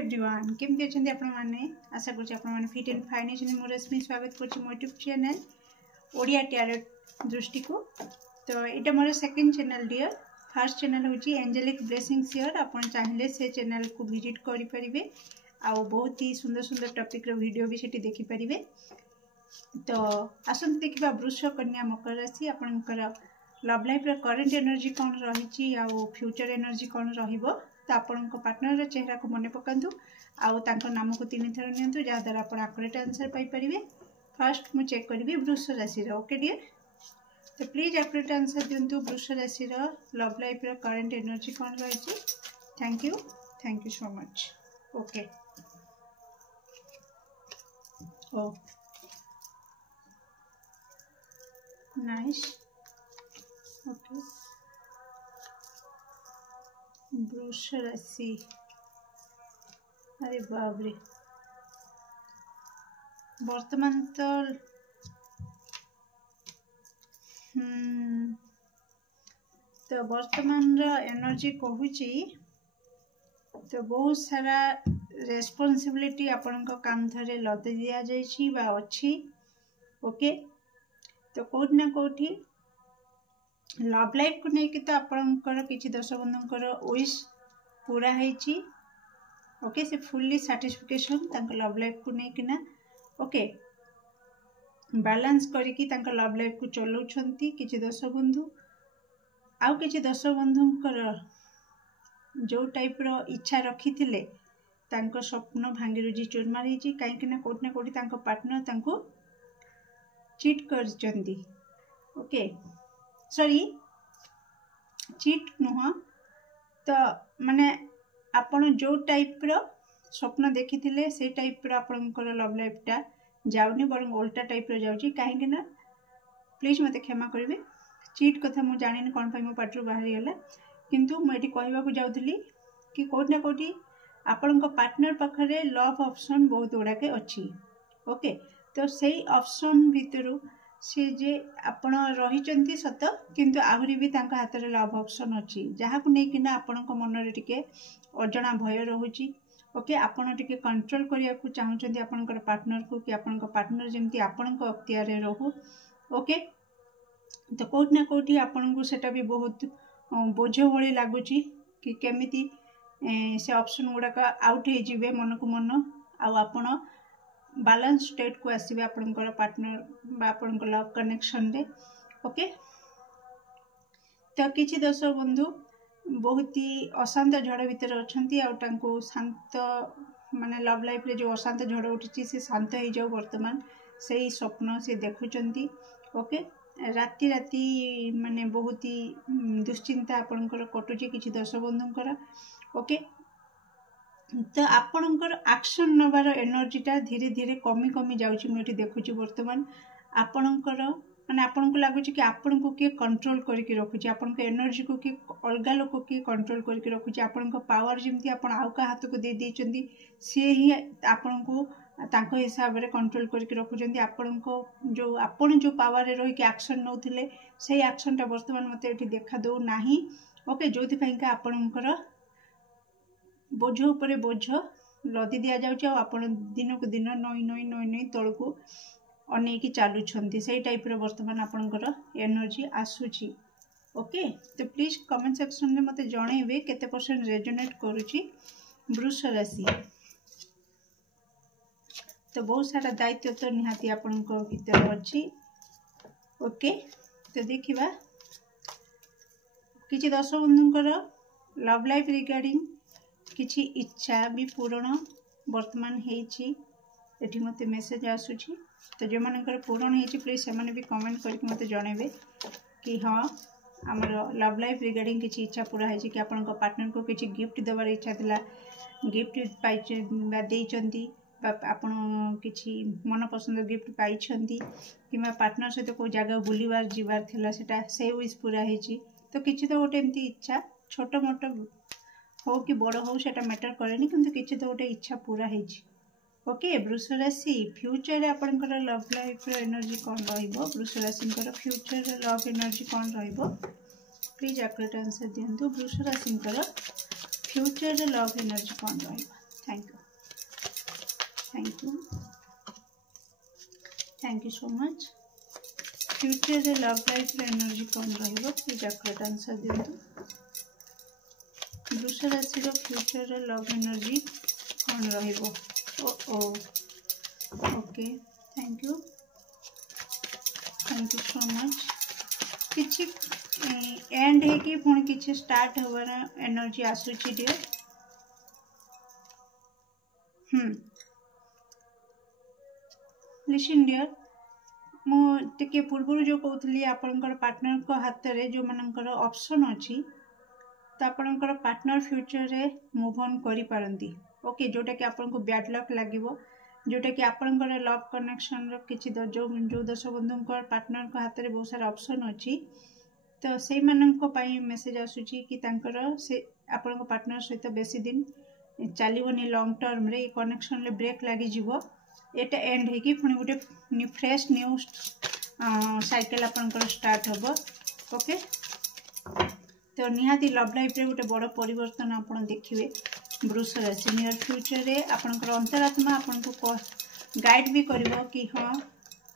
Everyone केमती अच्छा आपण मैंने आशा कर फिट एंड फाइन अच्छे मोर रश्मि स्वागत कर यूट्यूब चैनल ओडिया टैरोट दृष्टि को। तो यहाँ more second channel dear first channel हूँ एंजेलिक ब्लेसिंग शेयर। आप चाहिए से चैनल को विजिट करेंगे आउ बहुत ही सुंदर सुंदर टॉपिक रो वीडियो भी सेठी देखि परिबे। तो आसंत देखिबा वृष कन्या मकर राशि आपनकर लव लाइफ रो करंट एनर्जी कौन रही आउ फ्यूचर एनर्जी कौन रहिबो। तो आपण पार्टनर चेहरा को मन पकातु आउ नाम को 3 थर नियंतु जहाँ द्वारा आप आकुरेट आंसर पाइपर। फास्ट मुझे चेक करी वृष राशि ओके डियर। तो प्लीज आकुरेट आंसर दिंतु वृष राशि लव लाइफ रो करंट एनर्जी कौन रही। Thank you so much. Okay oh nice okay वृष राशि अरे बाबरे वर्तमान तो वर्तमान एनर्जी कहूची तो बहुत सारा रेस्पॉन्सिबिलिटी आपण कांधरे लदे दिया जाइछि बा अछि। ओके तो कोठी ना कोठी लव लाइफ को लेकिन तो आपणकर किसी दर्शक बंधुंकर विश पूरा होइछि। ओके से फुल्ली सैटिस्फैक्शन तांका लव लाइफ को लेकिन ओके बैलेंस करिकी तांका लव लाइफ को चलाउछंती किसी दर्शक बंधु आउ किसी दर्शक बंधुंकर जो टाइप रो इच्छा रखी थिले तांको स्वप्न भांगी रुजी चूरमार होइछि। काहेकि ना कोठी तांको पार्टनर तांको चीट करचंती। ओके सॉरी चीट नुह तो माने आपण जो टाइप रो स्वप्न देखी थिले से टाइप रो आपनकर लव लाइफ टा जाउनी बरं उल्टा टाइप रो जाउची। काहेकि ना प्लीज मते क्षमा करिवे चीट कथा मु जानिनी कोन पय मो पाटरू बाहरी गला किंतु मु एटी कहबा को जाउथली कि कोठी ना कोठी आपनक पार्टनर पाखरे लव ऑप्शन बहुत गुड़ा के अच्छी। ओके तो सही ऑप्शन भितरु सी जे आपण रही सत किंतु आहरी भी तांका हाथ में लव ऑप्शन अच्छी जहाँ को लेकिन आपण मन टिके अजणा भय रोची। ओके आपण टिके कंट्रोल करिया को चाहूचंती आपनकर पार्टनर को कि आपनकर पार्टनर जेमती आपनक अख्तियार रे रहू। ओके तो कोठी ना कोठी आपण को सेटा भी बहुत बोझ भली लगुची कि केमिति से ऑप्शन गुड़ाक आउट हो जिवे मन को मन आउ आपण बैलेंस स्टेट को आसबे आपनकर पार्टनर बा आपनकर लव कनेक्शन रे। ओके तो किछि दर्शक बंधु बहुत ही अशांत झड़ भितर अछंती आउ तांको शांत माने लव लाइफ रे जो अशांत झड़ उठी से शांत हो जाऊ वर्तमान से स्वप्न से देखुचंती। ओके राति राति माने बहुत ही दुश्चिंता आपनकर कटुची किछि दर्शक बंधुंकर। ओके तो आपणकर एक्शन नबार एनर्जीटा धीरे धीरे कमी कमी जाउची मुझे देखुची वर्तमान आपणकर माने आपन को लगुच कि आपन को किए कंट्रोल करके रखुची आपन को एनर्जी को किए अलगा लोक किए कंट्रोल करके रखुची आपन को पावर जमती आपन आउ का हाथ को दे देचंदी से ही आपन को तांको हिसाब रे कंट्रोल करके रखुचंदी। आपन को जो आपन जो पावर रे रही कि एक्शन नउथिले से एक्शनटा वर्तमान मते एठी देखा दो नाही। ओके जोथि पइका आपनकर बोझ उपरे बोझ लदी दिया जाउची आपण दिन को दिन नई नई नई नई तल को अनेकी चालुछंती से टाइप रो वर्तमान आपनकर एनर्जी आसुची। ओके तो प्लीज कमेंट सेक्शन में मते जणैबे केते परसेंट रेजोनेट करूची वृष राशि। तो बहुत सारा दायित्व तो निहाती आपनकर भीतर अछि। ओके तो देखिबा किछि दर्शक बंधुंकर लव लाइफ रिगार्डिंग किछि इच्छा भी पूरण वर्तमान हेछि एठी मते मेसेज आसुची। तो जो मानकर पूरण हेछि प्लीज से माने भी कमेंट करके मते जणेबे कि हाँ हमर लव लाइफ रिगार्डिंग किछि इच्छा पूरा हेछि कि आपन को पार्टनर को किछि गिफ्ट देबार इच्छा थिला गिफ्ट पाइ बा देइचंती बा आपन किछि मन पसंद गिफ्ट पाइछंती किबा पार्टनर सहित को जगह बुलीबार जीवार थिला सेटा से विश पूरा हेछि। तो किछि तो गोटे एमती इच्छा छोट मोट हो कि बड़ हो सेटा मैटर करेनी किंतु किछि तो गोटे इच्छा पूरा हेछि। ओके वृष राशि फ्यूचर आपनकर लव लाइफ रो एनर्जी कौन रहिबो वृष राशिंकर फ्यूचर लव एनर्जी कौन रहिबो प्लीज एक्यूरेट आंसर दिंतु वृष राशिंकर फ्यूचर लव एनर्जी कौन रहिबो। Thank you. You so much future रे लव लाइफ रे एनर्जी कौन रहिबो प्लीज एक्यूरेट आंसर दियंतु वृष राशि रो फ्यूचर रे लव एनर्जी कौन रहिबो ओ okay thank you so much किछि एंड है कि पुणी किछि स्टार्ट होवार एनर्जी आसुची डियर लिसन डियर मुझे पूर्व जो कहती आपंकर पार्टनर को हाथ में जो मानकर ऑप्शन अच्छी तो आपंकर पार्टनर फ्यूचर रे मूव ऑन करि पारंती ओके जोटा कि आपको बैड लक लगे जोटा कि आपंकर लव कनेक्शन किसी जो दर्शक बंधु पार्टनर को हाथ में बहुत सारा ऑप्शन अच्छी तो से मेसेज आसूची कि से आपण पार्टनर सहित बेसी दिन चलनी लॉन्ग टर्म रे कनेक्शन रे ब्रेक लगी एटा एंड है कि पुणी गोटे फ्रेश न्यू साइकिल आपंकर स्टार्ट हम ओके तो निहाती लव लाइफ रे गोटे बड़ परिवर्तन आप देखिए वृष राशि नियर फ्यूचर रे आपंकर अंतरात्मा आपन को गाइड भी करिवो कि हाँ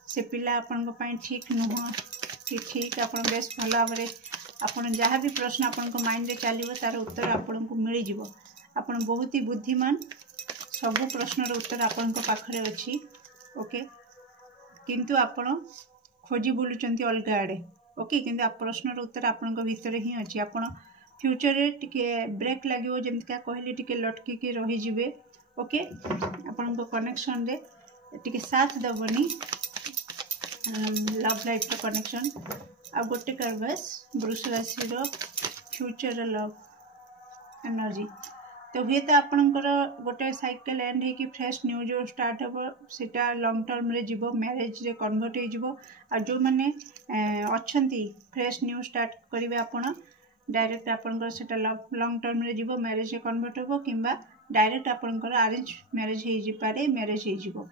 से पिला आपन को ठीक नुह कि ठीक आप बेस भल भाव आपन जहाँ भी प्रश्न आपण माइंड रे चलो तार उत्तर आपन को मिल जाव आपन बहुत ही बुद्धिमान सबू प्रश्नर उत्तर आपण पाखरे अच्छी ओके किंतु आपण खोजी बुलुचंती अलग आड़े ओके किंतु प्रश्नर उत्तर आपण भितर ही अच्छी आपण फ्यूचर रे टिके ब्रेक लगे जमीका कहले टिके लटकी रहीजे ओके आपण कनेक्शन रे टिके साथ दबनी लव लाइफ रो कनेक्शन आ गोटे कार्बस वृष राशि रो फ्यूचर लव एनर्जी तो हुए तो आपणकर गोटे साइकिल एंड है कि फ्रेश न्यू जो स्टार्ट हम सीटा लॉन्ग टर्म रे जीवो मैरिज रे कन्वर्ट हो जो मैंने अच्छा फ्रेश न्यू स्टार्ट करेंगे आपण डायरेक्ट आपणकर सेटा लॉन्ग टर्म रे जीवो मैरिज रे कन्वर्ट हो कि डायरेक्ट आपणकर अरेंज मैरिज हो पारे मैरिज हो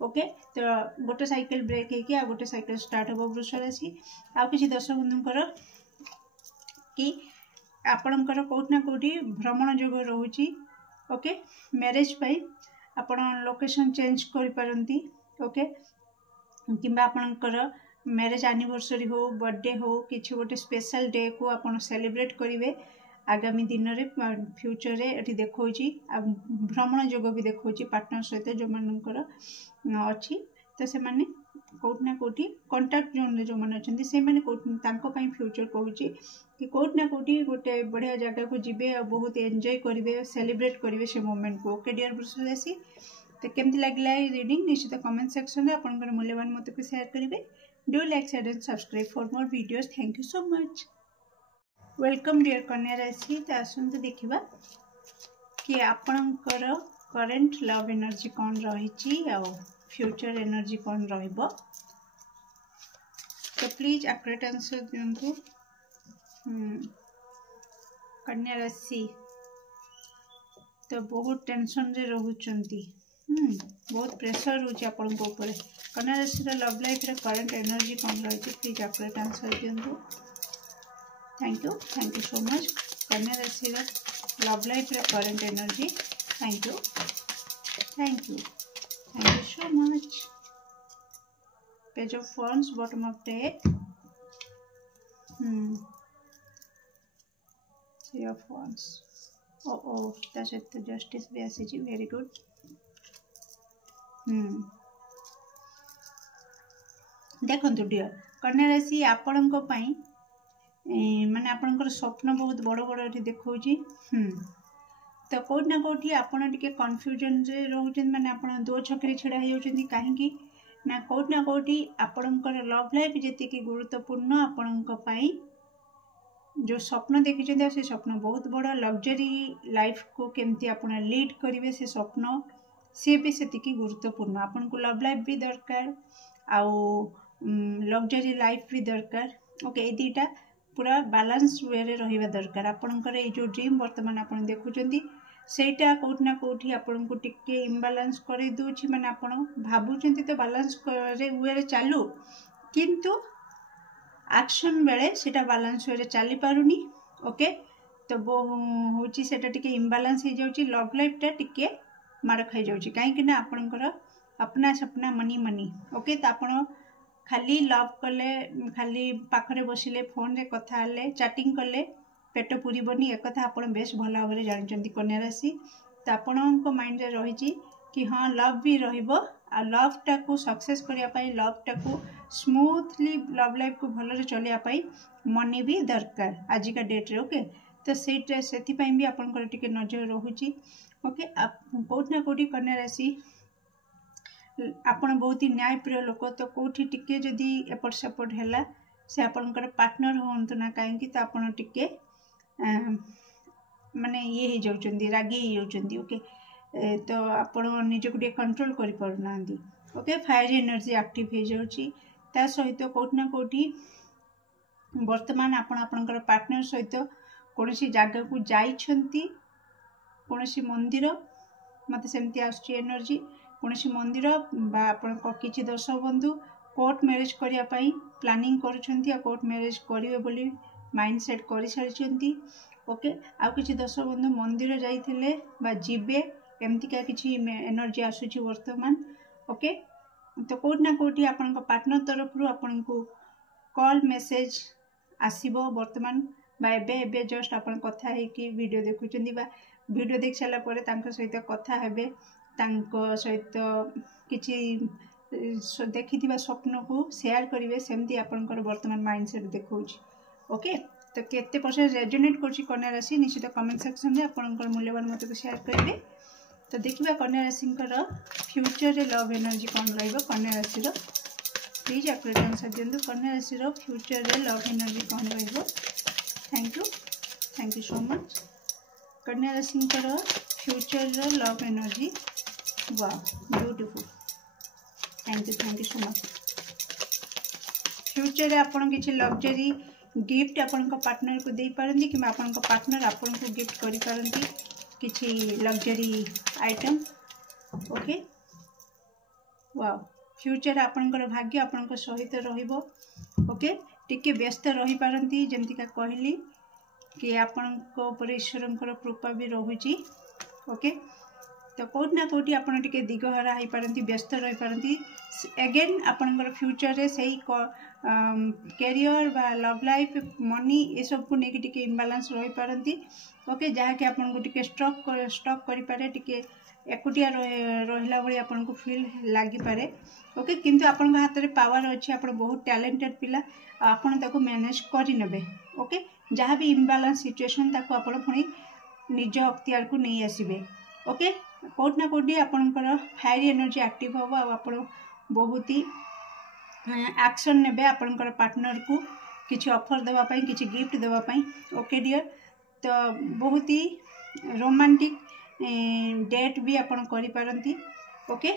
ओके तो गोटे साइकिल ब्रेक है आ गोटे साइकिल स्टार्ट हम वृष राशि आ किसी दर्शक बंधुकर कि आपणकर कौटना कौटी भ्रमण जोग रोचे ओके मैरिज पाई आपण लोकेशन चेंज कर पारंती ओके किंबा आपणकर मैरिज एनिवर्सरी हो बर्थडे हो किसी गोटे स्पेशल डे को आपण सेलिब्रेट करेंगे आगामी दिन रे फ्यूचर रे एठी देखौची भ्रमण जोग भी देखौची पार्टनर सहित जो मानकर अच्छी तो से माने कौटना कौटी कंटाक्ट जोन रे जो माने अछंती से माने तांको पई फ्यूचर कहूची कि कौटना कौटी गोटे बढ़िया जगह को जीवे और बहुत एंजॉय करेंगे सेलिब्रेट करेंगे से मोमेंट को ओके डियर वृष राशि तो केमती लगला रीडिंग निश्चित कमेंट सेक्शन में आपन मूल्यवान मत को शेयर करेंगे do like share and subscribe for more videos thank you so much welcome dear कन्या राशि तो आसतु देखा कि आपणकर करेंट लव एनर्जी कौन रही फ्यूचर एनर्जी कौन रहिबो तो प्लीज एक्यूरेट आंसर दियंतु कन्या राशि तो बहुत टेंशन रे रहउचंती बहुत प्रेशर रोचे आपण को ऊपर कन्या राशि रे लव लाइफ रे करंट एनर्जी कौन रही प्लीज एक्यूरेट आंसर दियंतु थैंक यू सो मच कन्या राशि रे लव लाइफ रे current energy thank you so much page of wands bottom of deck Three of wands ता सहित जस्टिस भी आसी वेरी गुड देखो डियर कन्या राशि आपण माने आपणकर स्वप्न बहुत बड़ बड़ देखौची तो कौट ना कौटी आपड़ टे कन्फ्यूजन रे रोचन माने आपण दो छकरी छिड़ा हो कहीं ना कौट ना कौटी आपणकर लव लाइफ जी गुरुत्वपूर्ण आपण जो स्वप्न देखी से स्वप्न बहुत बड़ लग्जरी लाइफ को केमती आप लीड करेंगे से स्वप्न सी भी से गुरुत्वपूर्ण आपन को लव लाइफ भी दरकार आउ लग्जरी लाइफ भी दरकार ओके ये दुटा पूरा बैलेंस वे रे रहिबा दरकार आपनकर ये जो ड्रीम वर्तमान आपन देखुचंती सेटा कोठना कोठी आपन को टिके इम्बैलेंस करे दोछि माने आपन भाबुचंती तो बैलेंस रे वे रे चालू किंतु एक्शन बेले सेटा बैलेंस वे रे चली पारुनी ओके तो होची सेटा टिके इम्बैलेंस हो जाउची लव लाइफ टा टिके मार खाई जाउची काहे कि ना आपनकर अपना सपना मनी मनी ओके तो आपन खाली लव कले खाली पाखरे बसिले फोन रे कथा हेले चैटिंग कले पेट पुरबनी एक कथा आपण बेस भल भाव में जानते कन्या राशि। तो आपण माइंड रे रही कि हाँ लव भी रहिबो आ लव टाकू सक्सेस करने लव टाकू स्मूथली लव लाइफ को भल चलिया मनी भी दरकार आजिका डेट रे। ओके तो से भी आपंकर टिके नजर रोचे। ओके कौटना कौटी कन्या राशि आपण बहुत ही न्यायप्रिय लोक तो कौटी टिके जदि एपट सेपट है से आपणकर पार्टनर हूँ ना कहीं तो आपड़ टिके माने ये हो जाउछंदी रागी हो जाउछंदी। ओके तो आपण निज को कंट्रोल कर पारुना। ओके फायर एनर्जी एक्टिव हो जाउछि ता सहित कौटना कौटी वर्तमान आपण आपणकर पार्टनर सहित कौन जगह को जाइछंती कौन मंदिर मत सेमती आसुची एनर्जी कौन मंदिर बा आपण किछि दर्शक बंधु कोर्ट मैरिज करने प्लानिंग करुछंती आ कोर्ट मैरिज करिवे बोली माइंड सेट कर सारी। ओके आउ किछि दर्शक बंधु मंदिर जाइथिले बा जिबे एमतीका किछि एनर्जी आसुची वर्तमान। ओके तो कोटना कोटी आपन पार्टनर तरफ रु आपन को कॉल मेसेज आसीबो वर्तमान बा एबे जस्ट आपन कथा है कि वीडियो देखुचंदी बा वीडियो देख साला परे तांको सहित कथा हेबे तांको सहित किछि देखिथिबा स्वप्न को शेयर करिवे सेमती आपनकर वर्तमान माइंडसेट देखौछि। ओके तो केते परसेंट रेजोनेट करछि कन्या राशि निश्चित कमेंट सेक्शन में आपनकर मूल्यवान मत को शेयर करिवे। तो देखिबा कन्या राशिंकर फ्यूचर रे लव एनर्जी कोन रहइबो कन्या राशि रो प्लीज एक्यूरेट आंसर दियंतु कन्या राशि रो फ्यूचर रे लव एनर्जी कोन रहइबो। थैंक यू सो मच कन्या राशिंकर फ्यूचर रो love energy wow beautiful thank you so much. Future रे आपण किछि लग्जरी गिफ्ट आपण पार्टनर को दे पारंती कि आपण पार्टनर आपण को गिफ्ट करि पारंती किछि luxury item. Okay wow future आपणकर भाग्य आपणक सहित रहिबो। ओके टिके व्यस्त रही पारंती जेमती का कहली कि आपणक ऊपर ईश्वरंकर कृपा भी रहुची। ओके तो कौटना कौटी आपन टिके दिगहरा हो पारंती व्यस्त रही पारंती अगेन आपणकर फ्यूचर रे सही कैरियर बा लव लाइफ मनी ये सब को लेकिन टिके इम्बालांस रही पारंती। ओके जहाँ कि आपन को टिके स्टॉक करि पारे टिके एकुटिया रहिला भली आपन को फील लागी पारे। ओके किंतु आपन हाथ रे पावर अछि आपन बहुत टैलेंटेड पिला आपन ताको मैनेज करि नेबे। ओके जहाँ भी इम्बालांस सिचुएशन ताको आपन पुणी निज अख्तियार को नहीं आसीबे। ओके कौटना कौटी आपनकर फायर एनर्जी एक्टिव हम आप बहुत ही एक्शन नेबे आपनकर पार्टनर को किसी ऑफर देवाई किसी गिफ्ट देवाई। ओके डियर तो बहुत ही रोमांटिक डेट भी आपन करि पारंती। ओके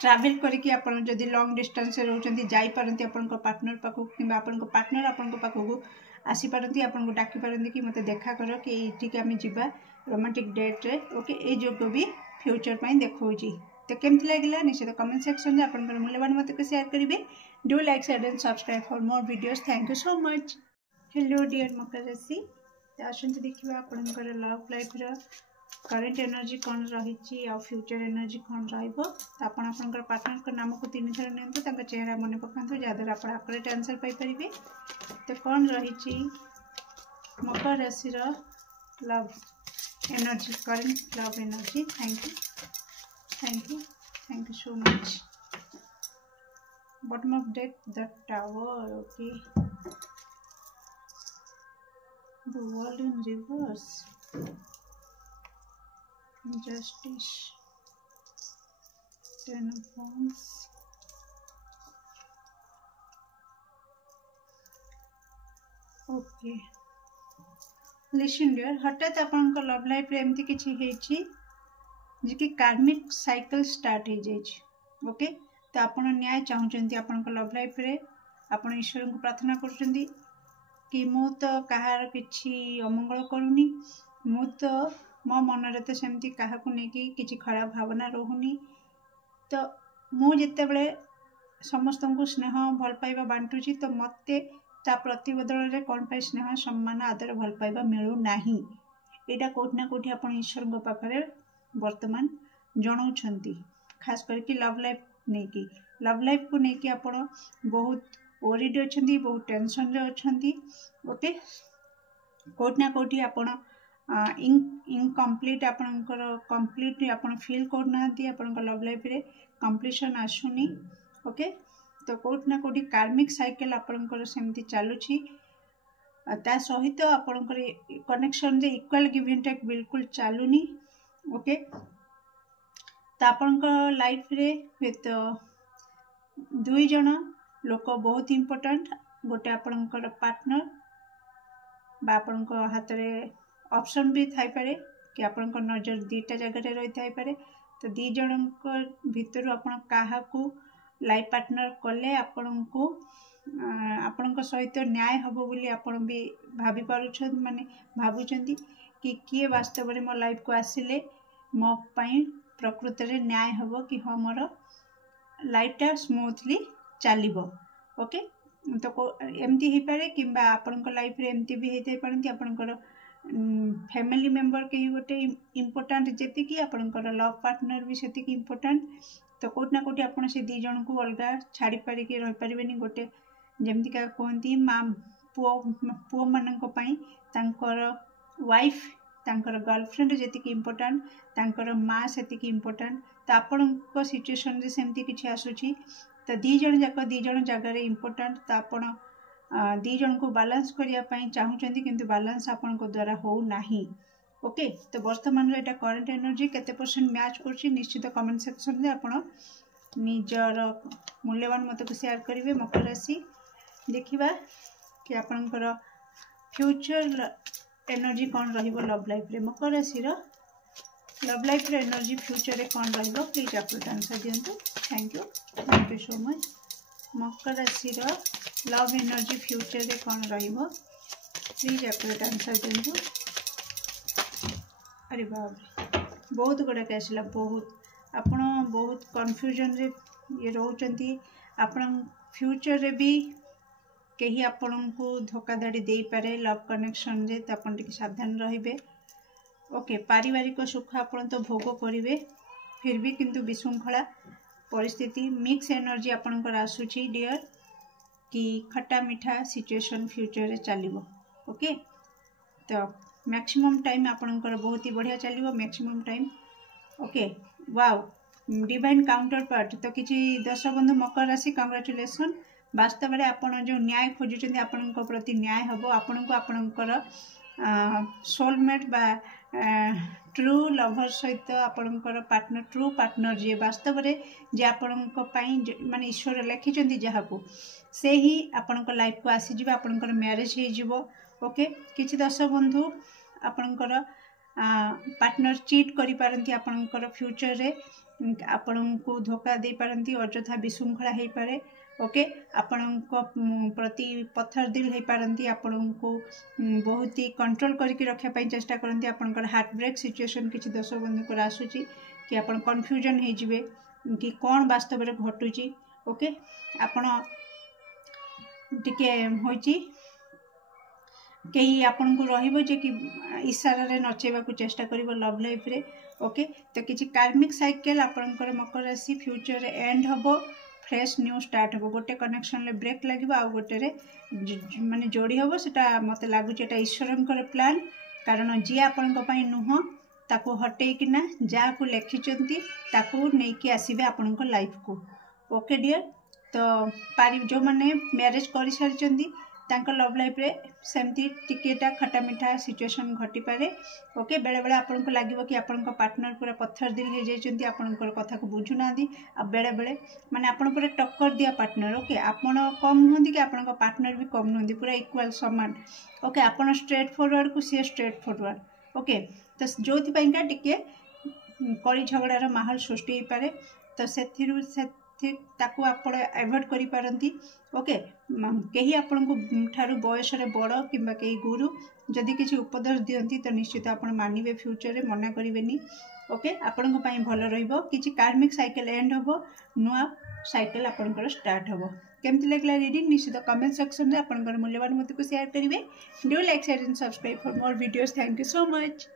ट्रैवल करके आपन जदि लॉन्ग डिस्टेंस रहउचंती जाई पारंती आपन पार्टनर पाखु किबा आपन पार्टनर आपन पाखु आसी पारंती आपन को डाकी पारंती कि मते देखा करो कि ठीक आमे जिबा रोमांटिक डेट रे। ओके ए जोग भी फ्यूचर पई देखौची। तो केमती लागला निश्चित कमेंट सेक्शन में आपन मूल्यवान मत को शेयर करिवे। Do like share and subscribe for more videos. Thank you so much. Hello dear मकर राशि तो आसंत देखिबा आपनकर लव लाइफ रो करंट एनर्जी कौन रही आ फ्यूचर एनर्जी कौन रहिबो। तो आपन आपनकर पार्टनर को नाम को 3 थर नेंतु ताका चेहरा मन पकांतु जहाद्वारा आप एक्यूरेट आंसर पाई परिबे। तो कौन रही मकर राशि रो love energy current love energy. Thank you so much. Bottom of deck the tower. Okay the world in reverse justice 10 of wands okay listen dear हठात आपन लव लाइफ रे एमती किछि हेछि जे कि कार्मिक साइकिल स्टार्ट हो जाइए। ओके तो आपन न्याय चाहूँगी आपन लव लाइफ रे आपन ईश्वर को प्रार्थना करुँच कि मु तो कहार किछि अमंगल करूनी मु तो मो मन रे तो सेमती कहा को नेकी किछि खराब भावना रहुनी। तो मु जिते बळे समस्त को स्नेह भल पाइबा बांटुची तो मते ता प्रतिबदल रे कोन पाइ स्नेह सम्मान आदर भल पाइबा मिलू नाही। एटा कोठना कोठी आपन ईश्वर को पाखरे वर्तमान जणाउछंती खास करके लव लाइफ नेकी। लव लाइफ को लेकिन आपण बहुत ओरिड अच्छी, बहुत टेंशन रे अच्छी। ओके, कोट ना कोटी आपण इनकम्प्लीट आपणकर कंप्लीट आपण फील करना आपण लव लाइफ रे कंप्लीशन आसुनी। ओके, तो कोट ना कोटी कार्मिक साइकिल आपणकर सेमती चलुछि। ता सहित आपणकर कनेक्शन रे इक्वल गिव एंड टेक बिल्कुल चलुनी। ओके, तो आपणकर लाइफ रे विथ दुई जन लोक बहुत इम्पोर्टेंट। गोटे आपणकर पार्टनर बा आपणक हाथ में ऑप्शन भी थाई पारे कि आपणक नजर दीटा जगह रही थाई पारे। तो दी जन भितर आपण काहाकू लाइफ पार्टनर कले आपणको आपणक सहित न्याय हबो बोली आपण भी भाभी पारुछन, माने भाबुचंती कि किए वास्तव में मो लाइफ को आसिले मो पई प्रकृत रे न्याय हबो कि हाँ मोर लाइफटा स्मूथली चलिबो। ओके, तो एमती ही पारे किंबा आपणक लाइफ रे एमती भी हेते पारंती आपणकर फैमिली मेंबर कहीं गोटे इम्पोर्टेंट जेति कि आपणकर लव पार्टनर भी सेति कि इम्पोर्टेंट। तो कोट ना कोटी आपण से दी जन को अलगा छाड़ी पारि के रहि परिबेनी। गोटे जेमती का कहंती मां पुओ मानक पई तांकर वाइफ तांकर गर्लफ्रेंड जेति कि इम्पोर्टेंट, तांकर मां सेति कि इम्पोर्टेंट। तो आपणक सिचुएशन रे सेमती किछि आसुछि। तो दी जन जगह रे इम्पोर्टेंट। तो आपण दी जन को बैलेंस करिया पई चाहुचंती किंतु बैलेंस आपण को द्वारा हो नाही। ओके, तो वर्तमान रे एटा करंट एनर्जी केते परसेंट मैच करछि निश्चित कमेंट सेक्शन रे आपण निजर मूल्यवान मत को शेयर करिवे। मकर राशि देखिबा कि आपणकर फ्यूचर एनर्जी कौन रहिबो लव लाइफ रे। मकर राशि रो लव लाइफ रे एनर्जी फ्यूचर रे कौन रहिबो प्लीज आप आंसर दियंतु। Thank you so much. मकर राशि रो लव एनर्जी फ्यूचर रे कौन रहिबो प्लीज आप आंसर दियंतु। अरे बाप रे, बहुत गुड़ाक आसला, बहुत आपण बहुत कन्फ्यूजन रे ये रोचंती। आपण फ्यूचर रे भी कहीं आपण को धोखाधड़ी दे पारे लव कनेक्शन रे, तो आपण टिके सावधान रहिबे। ओके, पारिवारिक सुख आपण तो भोग करिवे फिर भी किंतु विशृंखला परिस्थिति मिक्स एनर्जी आपणकर आसुची डियर कि खट्टा मीठा सिचुएशन फ्यूचर रे चलिबो। ओके, तो मैक्सिमम टाइम आपणकर बहुत ही बढ़िया चलिबो maximum time. Okay, wow divine counterpart. तो किछि दर्शक बंधु मकर राशि कांग्रेचुलेसन। वास्तव में आपण जो न्याय खोजुचंदी आपण प्रति न्याय हबो। आपण को आपणकर सोलमेट बा ट्रू लवर सहित आपणकर पार्टनर ट्रू पार्टनर जी वास्तव में जे आपण माने ईश्वर लिखिचंदी जहाको से ही आपण लाइफ को आसीज आपणकर मैरिज हो। ओके, किछि दर्शक बंधु आपणकर पार्टनर चीट करि पारंती आपणकर फ्यूचर रे आपण को धोखा दे पारंती अଯଥା विशृंखला हो पारे। ओके, आपण प्रति पत्थर दिल हो पारंती आपण को बहुत ही कंट्रोल करके रखा पाई चेष्टा करंती। आपणकर हार्ट ब्रेक सिचुएशन किछि दर्शक बंधु को आसुची कि आपण कंफ्यूजन हो जिवे कि कौन वास्तव में घटुची। ओके, आपण टिके होची कहीं आपन को रहिबो जे कि इशारा रे नचेबा को चेष्टा करिवो लव लाइफ रे। ओके, तो किछि कार्मिक साइकिल आपनकर मकर राशि फ्यूचर रे एंड हबो, फ्रेश न्यू स्टार्ट हबो। गोटे कनेक्शन ले ब्रेक लागिबो आ गोटे रे माने जोड़ी हबो। सेटा मते लागु जे एटा ईश्वरंकर प्लान, कारण जे आपनक पई नुह ताको हटेई किना जा को लेखिचंती ताको नै कि आसीबे आपनक लाइफ को। ओके डियर, तो पारि जो माने मैरिज करि सारिचंती तांको लव लाइफ रे सेमती टिकेटा खट्टा मीठा सिचुएशन घटी पारे। ओके, बेले बेले आपनको लागिबो कि आपनको पार्टनर पूरा पत्थर दिल हो जाइचंती, आपनकर कथा को बुझु नांदी। आ बेले बेले माने आपन पूरा टक्कर दिया पार्टनर। ओके, आपन कम नहंदी कि आपनको पार्टनर भी कम नहंदी, पूरा इक्वल समान। ओके, आपन स्ट्रेट फॉरवर्ड को सी स्ट्रेट फॉरवर्ड। ओके, तो जोथि पइका टिके कली झगड़ार माहौल सृष्टि हो पारे, तो सेथिरु ताकू आपण एवॉइड करि पारंती। ओके, कहीं आपण को ठारू बयस रे बड़ किंबा कहीं गुरु जदि किसी उपदेश दियंती तो निश्चित आपण मानिबे, फ्यूचर रे मना करिवेनी। ओके, आपण पई भल रहइबो। किछि कार्मिक साइकिल एंड हबो, नुआ साइकिल आपनकर स्टार्ट हबो। केमति लागला रीडिंग निश्चित कमेंट सेक्शन रे आपनकर मूल्यवान मत को शेयर करिवे। Do like share and subscribe for more videos. Thank you so much.